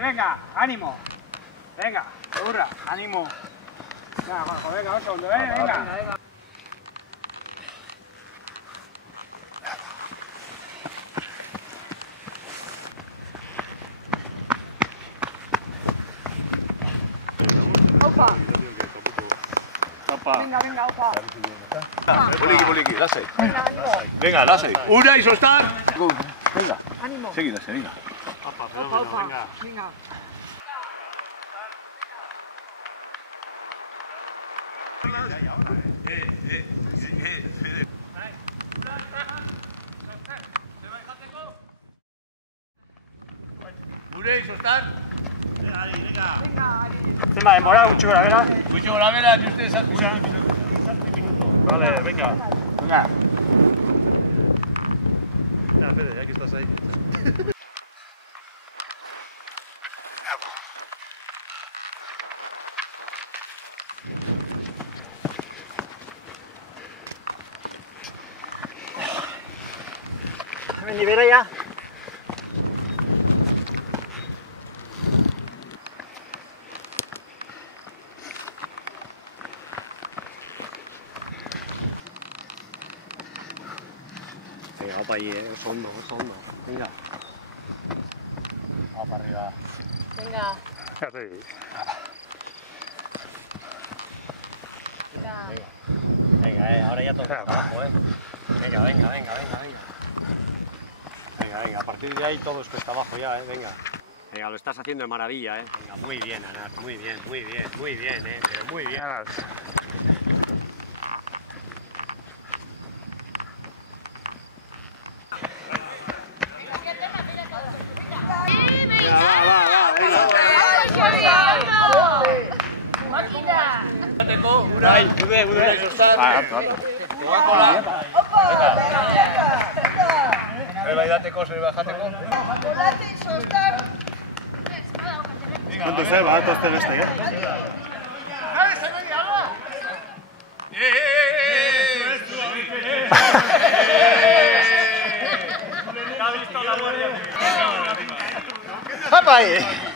venga, ánimo. Venga, burra, ánimo. Venga, Juanjo, venga, un segundo, venga. Aupa. Venga, aupa. Poliki, lasai. Venga, ánimo. Venga, lasai. Una y soltar. Venga. Ánimo. Seguidase, venga. Aupa. Venga. Gure y soltar. Tema demorado, mucho la vela. Mucho la vela y ustedes han pisado. Vale, venga. Venga. Ya, Fede, ya que estás ahí. ¿Me nivela ya? Venga, vamos para allí, fondo. Venga. Vamos para arriba. Venga. Venga, ahora ya todo abajo, Venga. Venga, a partir de ahí todo es cuesta abajo ya, venga. Venga, lo estás haciendo de maravilla, Venga, muy bien, Anat, muy bien, pero muy bien. ¿Cuánto se va? Todo este este, ¡Apa ahí!